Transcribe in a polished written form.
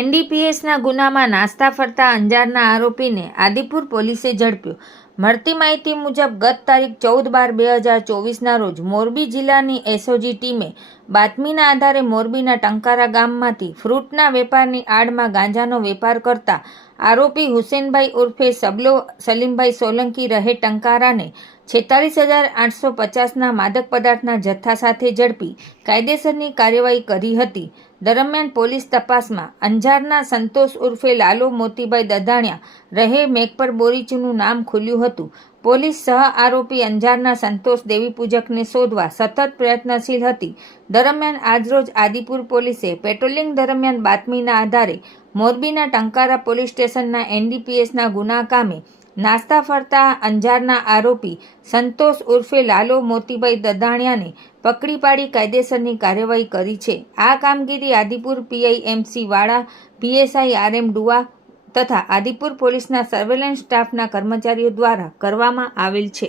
એનડીપીએસના ગુનામાં નાસ્તા ફરતા અંજારના આરોપીને આદિપુર પોલીસે ઝડપ્યો. મળતી માહિતી મુજબ ગત તારીખ 14/12/2024ના રોજ મોરબી જિલ્લાની એસઓજી ટીમે બાતમીના આધારે મોરબીના ટંકારા ગામમાંથી ફ્રૂટના વેપારની આડમાં ગાંજાનો વેપાર કરતા આરોપી હુસેનભાઈ ઉર્ફે સબલો સલીમભાઈ સોલંકી રહે ટંકારાને 46,850ના માદક પદાર્થના જથ્થા સાથે ઝડપી કાયદેસરની કાર્યવાહી કરી હતી. દરમિયાન પોલીસ તપાસમાં અંજારના સંતોષ ઉર્ફે લાલો મોતીભાઈ દધાણિયા રહે મેઘપર બોરીચનું નામ ખુલ્યું હતું. પોલીસ સહ આરોપી અંજારના સંતોષ દેવીપૂજકને શોધવા સતત પ્રયત્નશીલ હતી. દરમિયાન આજરોજ આદિપુર પોલીસે પેટ્રોલિંગ દરમિયાન બાતમીના આધારે મોરબીના ટંકારા પોલીસ સ્ટેશનના એનડીપીએસના ગુના કામે નાસ્તા ફરતા અંજારના આરોપી સંતોષ ઉર્ફે લાલો મોતીભાઈ દધાણિયાને પકડી પાડી કાયદેસરની કાર્યવાહી કરી છે. આ કામગીરી આદિપુર પીઆઈ એમસી વાળા, પીએસઆઈ આરએમ ડુઆ તથા આદિપુર પોલીસના સર્વેલન્સ સ્ટાફના કર્મચારીઓ દ્વારા કરવામાં આવેલ છે.